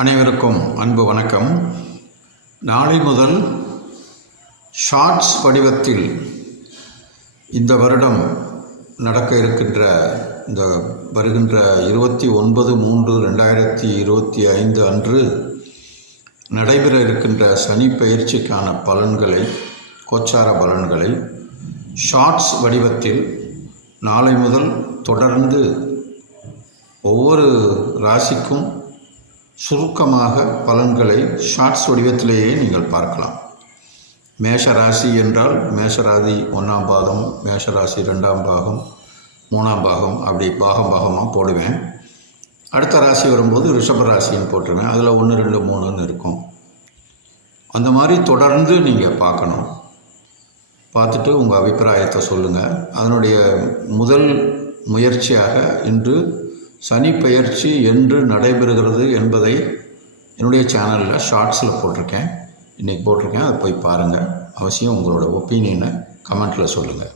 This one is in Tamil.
அனைவருக்கும் அன்பு வணக்கம். நாளை முதல் ஷார்ட்ஸ் வடிவத்தில் இந்த வருடம் நடக்க இருக்கின்ற இந்த வருகின்ற இருபத்தி ஒன்பது மூன்று ரெண்டாயிரத்தி இருபத்தி ஐந்து அன்று நடைபெற இருக்கின்ற சனி பயிற்சிக்கான பலன்களை கோச்சார பலன்களை ஷார்ட்ஸ் வடிவத்தில் நாளை முதல் தொடர்ந்து ஒவ்வொரு ராசிக்கும் சுருக்கமாக பலன்களை ஷார்ட்ஸ் வடிவத்திலேயே நீங்கள் பார்க்கலாம். மேஷ ராசி என்றால் மேஷராசி ஒன்றாம் பாகம் மேஷராசி ரெண்டாம் பாகம் மூணாம் பாகம் அப்படி பாகம் பாகமாக போடுவேன். அடுத்த ராசி வரும்போது ரிஷபராசின்னு போட்டுருவேன். அதில் ஒன்று ரெண்டு மூணுன்னு இருக்கும். அந்த மாதிரி தொடர்ந்து நீங்கள் பார்க்கணும். பார்த்துட்டு உங்கள் அபிப்பிராயத்தை சொல்லுங்கள் அதனுடைய முதல் முயற்சியாக இன்று சனி பயிற்சி என்று நடைபெறுகிறது என்பதை என்னுடைய சேனலில் ஷார்ட்ஸில் போட்டிருக்கேன். இன்றைக்கி போட்டிருக்கேன். அதை போய் பாருங்கள் அவசியம் உங்களோட ஒப்பீனியனை கமெண்ட்டில் சொல்லுங்கள்